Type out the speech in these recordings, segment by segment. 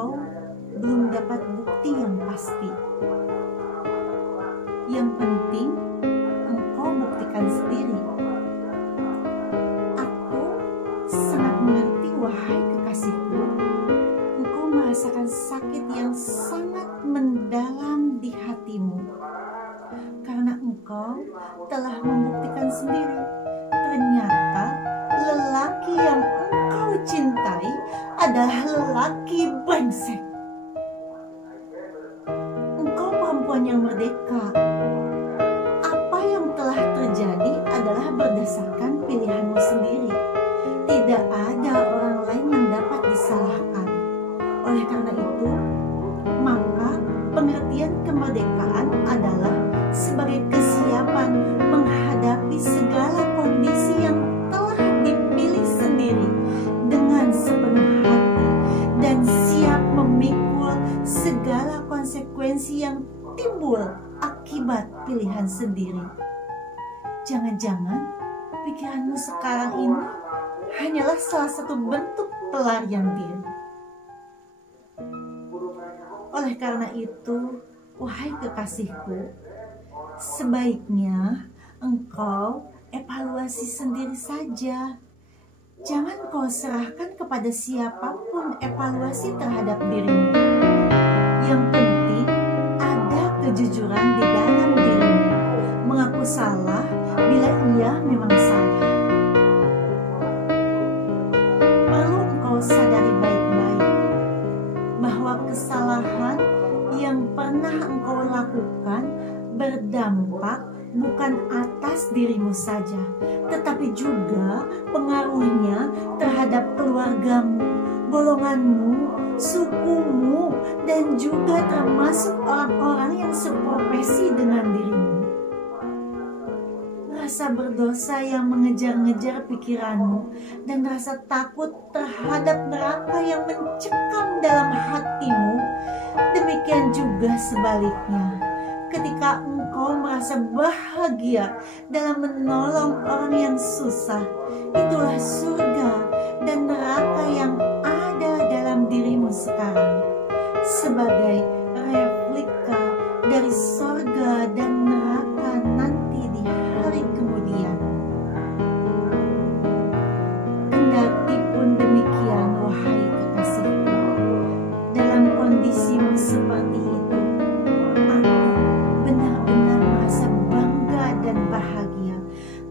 engkau belum dapat bukti yang pasti. Yang penting engkau buktikan sendiri. Aku sangat mengerti, wahai kekasihku. Engkau merasakan sakit yang sangat mendalam di hatimu, karena engkau telah membuktikan sendiri. Ternyata lelaki yang engkau cintai adalah lelaki brengsek. Engkau perempuan yang merdeka. Apa yang telah terjadi adalah berdasarkan pilihanmu sendiri. Tidak ada orang lain yang dapat disalahkan. Oleh karena itu, maka pengertian kemerdekaan adalah sebagai kesiapan menghadapi segala kondisi yang telah dipilih sendiri dengan sepenuh hati dan siap memikul segala konsekuensi yang timbul akibat pilihan sendiri. Jangan-jangan pikiranmu sekarang ini hanyalah salah satu bentuk pelarian diri. Oleh karena itu, wahai kekasihku, sebaiknya engkau evaluasi sendiri saja. Jangan kau serahkan kepada siapapun evaluasi terhadap dirimu. Yang penting ada kejujuran di dalam dirimu, mengaku salah bila ia memang salah. Perlu engkau sadari baik-baik bahwa kesalahan yang pernah engkau lakukan berdampak bukan atas dirimu saja, tetapi juga pengaruhnya terhadap keluargamu, golonganmu, sukumu, dan juga termasuk orang-orang yang seprofesi dengan dirimu. Rasa berdosa yang mengejar-ngejar pikiranmu dan rasa takut terhadap neraka yang mencekam dalam hatimu, demikian juga sebaliknya. Ketika engkau merasa bahagia dalam menolong orang yang susah, itulah surga dan neraka yang ada dalam dirimu sekarang, sebagai replika dari surga dan neraka nanti di hari kemudian. Kendati pun demikian, wahai kekasihku, dalam kondisimu seperti itu, aku benar-benar merasa bangga dan bahagia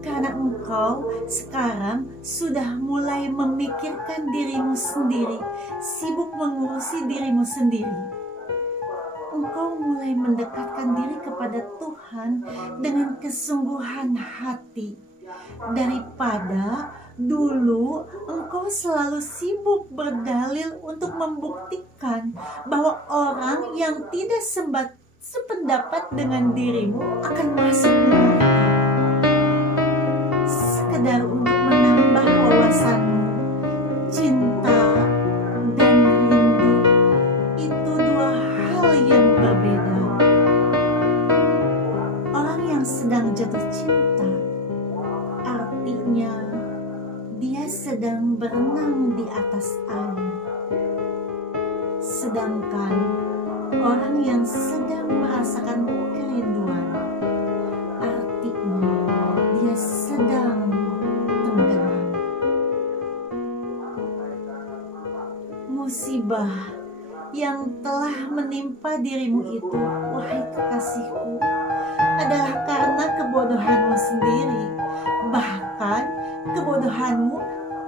karena engkau sekarang sudah mulai memikirkan dirimu sendiri, sibuk mengurusi dirimu sendiri. Engkau mulai mendekatkan diri kepada Tuhan dengan kesungguhan hati. Daripada dulu engkau selalu sibuk berdalil untuk membuktikan bahwa orang yang tidak sependapat dengan dirimu akan masuk neraka. Sekedar untuk menambah wawasanmu, cinta dan rindu itu dua hal yang berbeda. Orang yang sedang jatuh cinta artinya dia sedang berenang di atas air. Sedangkan orang yang sedang merasakan kerinduan artinya dia sedang tenggelam. Musibah yang telah menimpa dirimu itu, wahai kekasihku, adalah karena kebodohanmu sendiri. Bahkan kebodohanmu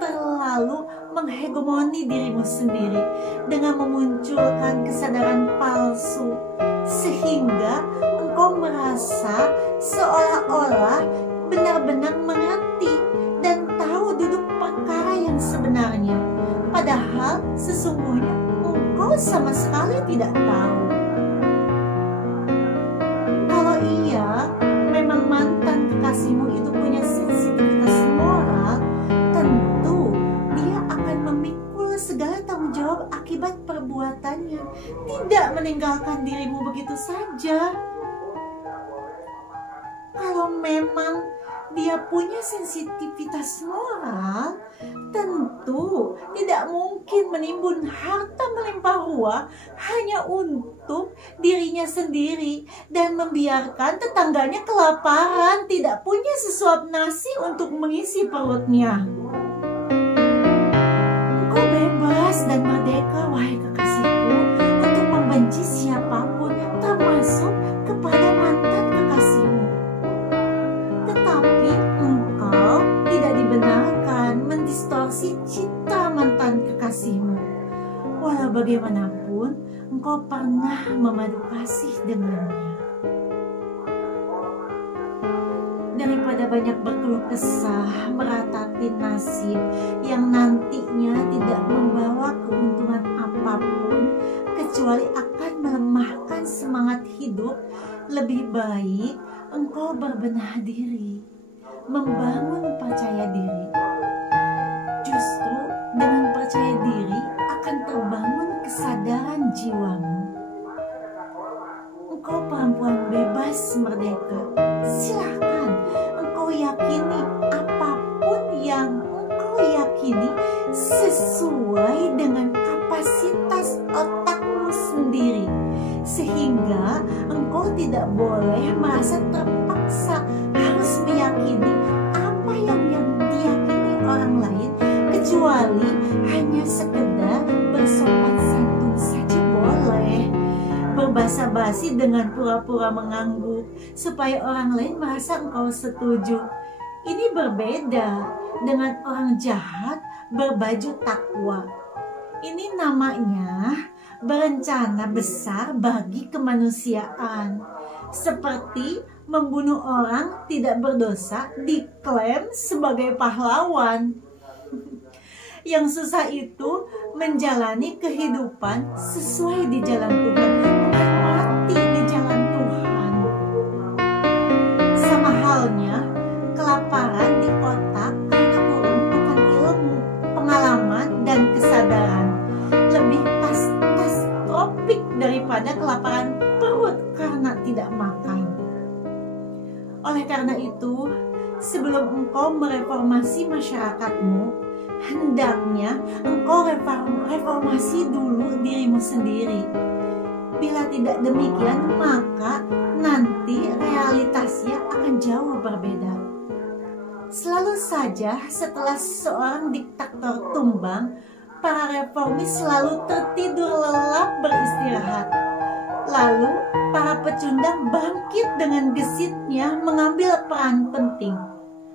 terlalu menghegemoni dirimu sendiri dengan memunculkan kesadaran palsu, sehingga engkau merasa seolah-olah benar-benar mengerti dan tahu duduk perkara yang sebenarnya, padahal sesungguhnya engkau sama sekali tidak tahu. Kalau iya memang mantan kekasihmu itu punya sensitivitas moral, tentu dia akan memikul segala tanggung jawab akibat perbuatannya, tidak meninggalkan dirimu begitu saja. Kalau memang dia punya sensitivitas moral, tentu tidak mungkin menimbun harta melimpah ruah hanya untuk dirinya sendiri dan membiarkan tetangganya kelaparan, tidak punya sesuap nasi untuk mengisi perutnya. Engkau bebas dan merdeka, wahai kekasihku, untuk membenci siapapun, termasuk kepada mantan kekasihmu. Tetapi engkau tidak dibenarkan mendistorsi citra mantan kekasihmu. Walau bagaimanapun, engkau pernah memadu kasih dengannya. Daripada banyak berkeluh kesah meratapi nasib yang nantinya tidak membawa keuntungan apapun kecuali akan melemahkan semangat hidup, lebih baik engkau berbenah diri, membangun percaya diri. Justru dengan percaya diri akan terbangun kesadaran jiwamu. Engkau perempuan bebas merdeka. Silahkan engkau yakini apapun yang engkau yakini sesuai dengan kapasitas otakmu sendiri, sehingga engkau tidak boleh merasa terpaksa harus meyakini apa yang diyakini orang lain, kecuali hanya sekedar bersopan santun saja boleh. Berbasa-basi dengan pura-pura mengangguk supaya orang lain merasa engkau setuju. Ini berbeda dengan orang jahat berbaju takwa. Ini namanya berencana besar bagi kemanusiaan. Seperti membunuh orang tidak berdosa diklaim sebagai pahlawan. Yang susah itu menjalani kehidupan sesuai di jalan Tuhan, bukan mati di jalan Tuhan. Sama halnya kelaparan di otak karena kurang akan ilmu, pengalaman, dan kesadaran. Lebih katastrofik daripada kelaparan perut karena tidak makan. Oleh karena itu, sebelum engkau mereformasi masyarakatmu, hendaknya engkau reformasi dulu dirimu sendiri. Bila tidak demikian, maka nanti realitasnya akan jauh berbeda. Selalu saja setelah seorang diktator tumbang, para reformis selalu tertidur lelap beristirahat. Lalu para pecundang bangkit dengan gesitnya mengambil peran penting.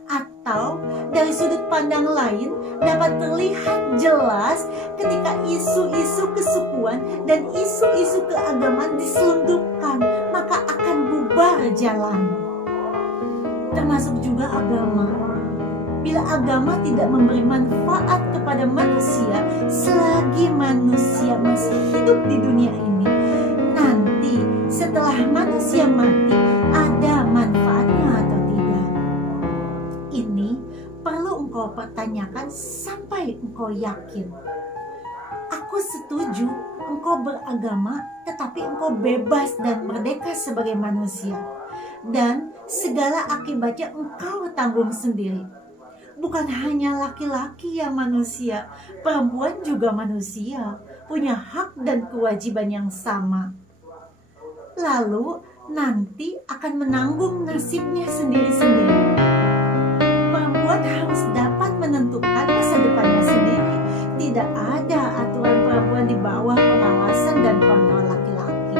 Atau dari sudut pandang lain dapat terlihat jelas ketika isu-isu kesukuan dan isu-isu keagamaan diselundupkan, maka akan bubar jalan. Termasuk juga agama. Bila agama tidak memberi manfaat kepada manusia selagi manusia masih hidup di dunia ini, nanti setelah manusia mati ada manfaatnya atau tidak? Ini perlu engkau pertanyakan sampai engkau yakin. Aku setuju engkau beragama, tetapi engkau bebas dan merdeka sebagai manusia, dan segala akibatnya engkau tanggung sendiri. Bukan hanya laki-laki yang manusia, perempuan juga manusia, punya hak dan kewajiban yang sama. Lalu nanti akan menanggung nasibnya sendiri-sendiri. Perempuan harus dapat menentukan masa depannya sendiri. Tidak ada aturan perempuan di bawah pengawasan dan kontrol laki-laki.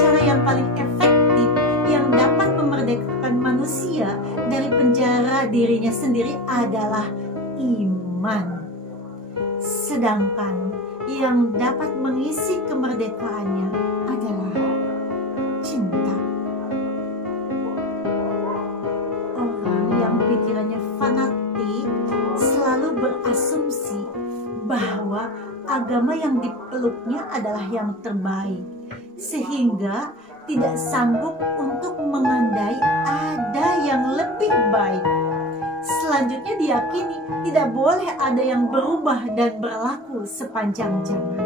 Cara yang paling efektif yang dapat memerdekakan manusia dari penjara dirinya sendiri adalah iman. Sedangkan yang dapat mengisi kemerdekaannya adalah cinta. Orang yang pikirannya fanatik selalu berasumsi bahwa agama yang dipeluknya adalah yang terbaik, sehingga tidak sanggup untuk mengandai ada yang lebih baik. Selanjutnya diyakini tidak boleh ada yang berubah dan berlaku sepanjang zaman.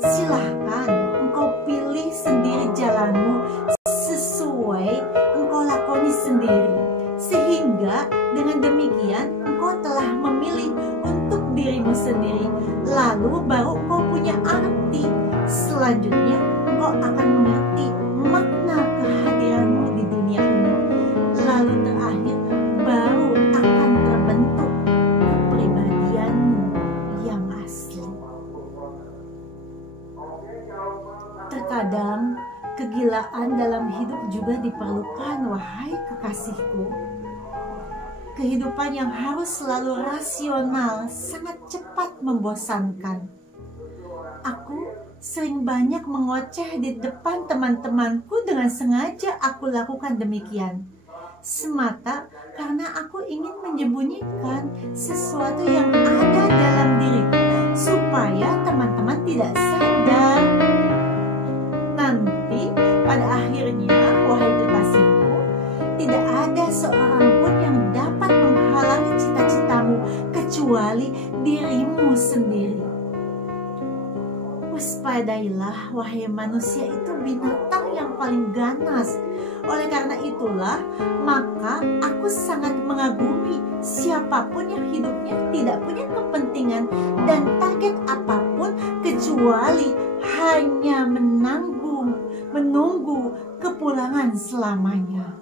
Silahkan engkau pilih sendiri jalanmu sesuai engkau lakoni sendiri. terakhir baru akan terbentuk kepribadianmu yang asli. Terkadang kegilaan dalam hidup juga diperlukan, wahai kekasihku. Kehidupan yang harus selalu rasional sangat cepat membosankan. Aku sering banyak mengoceh di depan teman-temanku dengan sengaja aku lakukan demikian. Semata karena aku ingin menyembunyikan sesuatu yang ada dalam diriku supaya teman-teman tidak sadar. Nanti pada akhirnya, wahai kekasihku, tidak ada seorang pun yang dapat menghalangi cita-citamu kecuali dirimu sendiri. Waspadailah, wahai manusia, itu binatang yang paling ganas. Oleh karena itulah, maka aku sangat mengagumi siapapun yang hidupnya tidak punya kepentingan dan target apapun kecuali hanya menunggu kepulangan selamanya.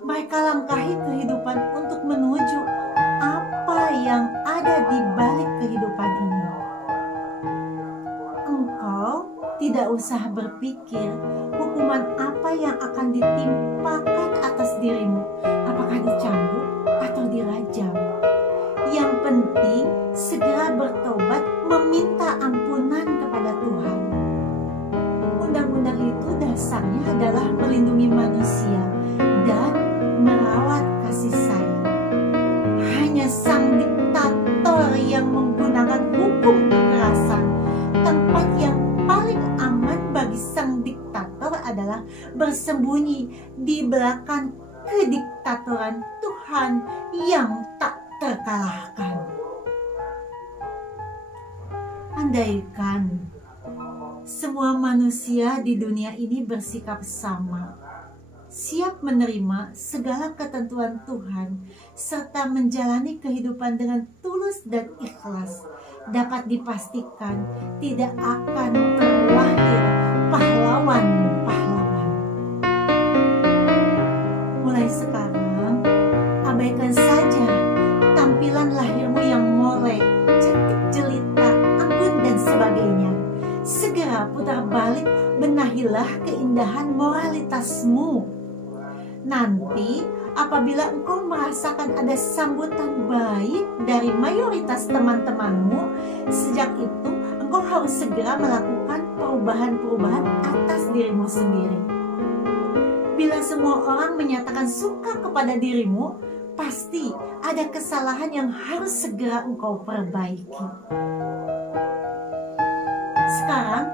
Mereka langkahi kehidupan untuk menuju apa yang ada di balik kehidupan ini. Engkau tidak usah berpikir hukuman apa yang akan ditimpakan atas dirimu, apakah dicambuk atau dirajam. Yang penting segera bertobat, meminta ampunan kepada Tuhan. Undang-undang itu dasarnya adalah melindungi manusia dan merawat kasih sayang. Hanya sang diktator yang menggunakan hukum kekerasan. Tempat yang paling aman bagi sang diktator adalah bersembunyi di belakang kediktatoran Tuhan yang tak terkalahkan. Andaikan semua manusia di dunia ini bersikap sama, siap menerima segala ketentuan Tuhan, serta menjalani kehidupan dengan tulus dan ikhlas, dapat dipastikan tidak akan terlahir pahlawan-pahlawan. Mulai sekarang, abaikan saja tampilan lahirmu yang molek, cantik jelita, anggun dan sebagainya. Segera putar balik, benahilah keindahan moralitasmu. Nanti apabila engkau merasakan ada sambutan baik dari mayoritas teman-temanmu, sejak itu engkau harus segera melakukan perubahan-perubahan atas dirimu sendiri. Bila semua orang menyatakan suka kepada dirimu, pasti ada kesalahan yang harus segera engkau perbaiki. Sekarang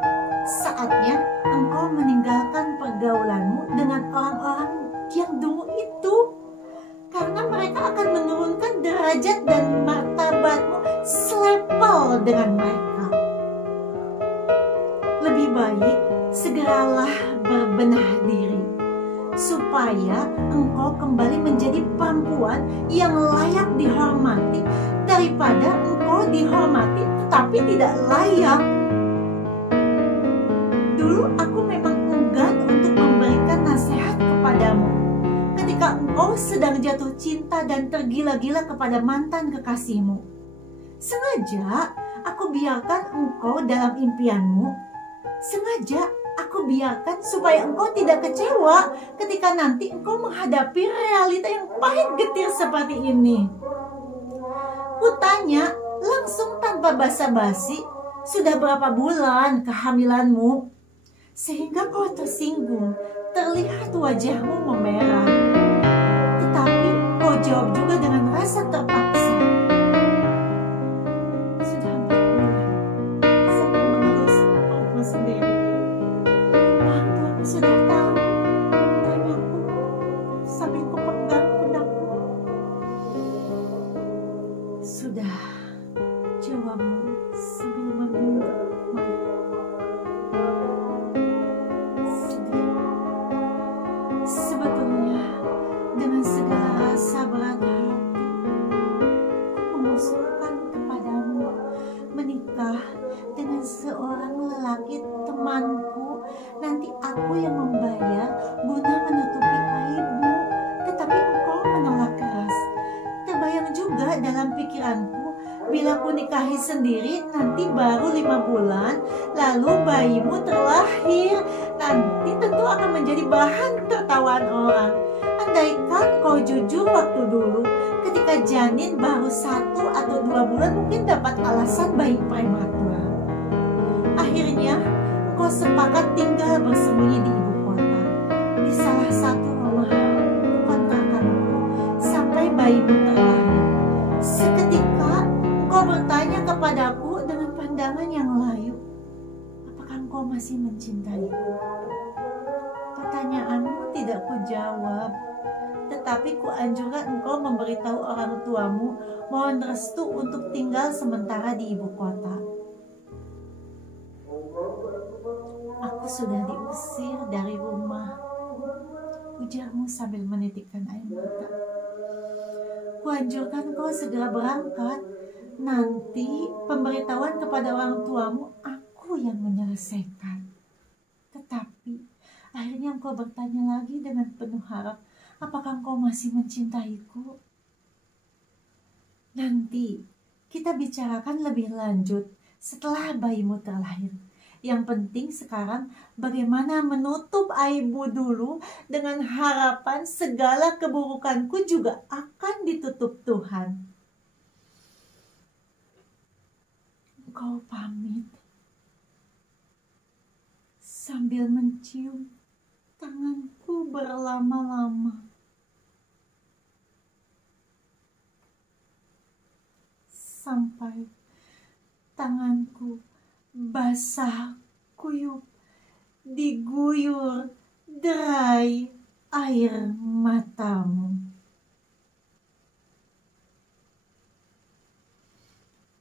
saatnya engkau meninggalkan pergaulanmu dengan orang-orang yang dulu itu, karena mereka akan menurunkan derajat dan martabatmu selevel dengan mereka. Lebih baik segeralah berbenah diri supaya engkau kembali menjadi perempuan yang layak dihormati daripada engkau dihormati tetapi tidak layak. Dulu aku memang enggan untuk memberikan nasihat kepadamu ketika engkau sedang jatuh cinta dan tergila-gila kepada mantan kekasihmu. Sengaja aku biarkan engkau dalam impianmu. Sengaja aku biarkan supaya engkau tidak kecewa ketika nanti engkau menghadapi realita yang pahit getir seperti ini. Kutanya langsung tanpa basa-basi, sudah berapa bulan kehamilanmu? Sehingga kau tersinggung, terlihat wajahmu memerah. Tetapi kau jawab juga dengan rasa terpaksa. Sudah 4 bulan, sambil mengelus perutmu sendiri. Orang tuamu sudah tahu, tanyaku sambil ku pegang pundakmu. Sudah, jawabmu sambil menunduk. Sebetulnya Bila ku nikahi sendiri, nanti baru 5 bulan, lalu bayimu terlahir. Nanti tentu akan menjadi bahan tertawaan orang. Andaikan kau jujur waktu dulu, ketika janin baru 1 atau 2 bulan, mungkin dapat alasan bayi prematur. Akhirnya, kau sepakat tinggal bersembunyi di ibu kota, di salah satu rumah kontrakanku, sampai bayimu terlahir. Seketika, kau bertanya kepadaku dengan pandangan yang layu, apakah engkau masih mencintaiku? Pertanyaanmu tidak kujawab, tetapi kuanjurkan engkau memberitahu orang tuamu mohon restu untuk tinggal sementara di ibu kota. Aku sudah diusir dari rumah, ujarmu sambil menitikkan air mata. Kuanjurkan kau segera berangkat. Nanti pemberitahuan kepada orang tuamu aku yang menyelesaikan. Tetapi akhirnya engkau bertanya lagi dengan penuh harap, apakah engkau masih mencintaiku? Nanti kita bicarakan lebih lanjut setelah bayimu terlahir. Yang penting sekarang bagaimana menutup aibmu dulu, dengan harapan segala keburukanku juga akan ditutup Tuhan. Engkau pamit sambil mencium tanganku berlama-lama. Sampai tanganku basah kuyup diguyur derai air matamu.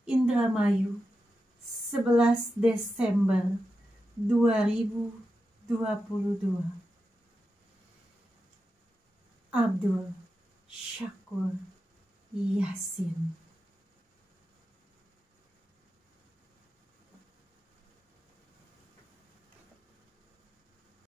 Indramayu, 11 Desember 2022. Abdul Syakur Yasin.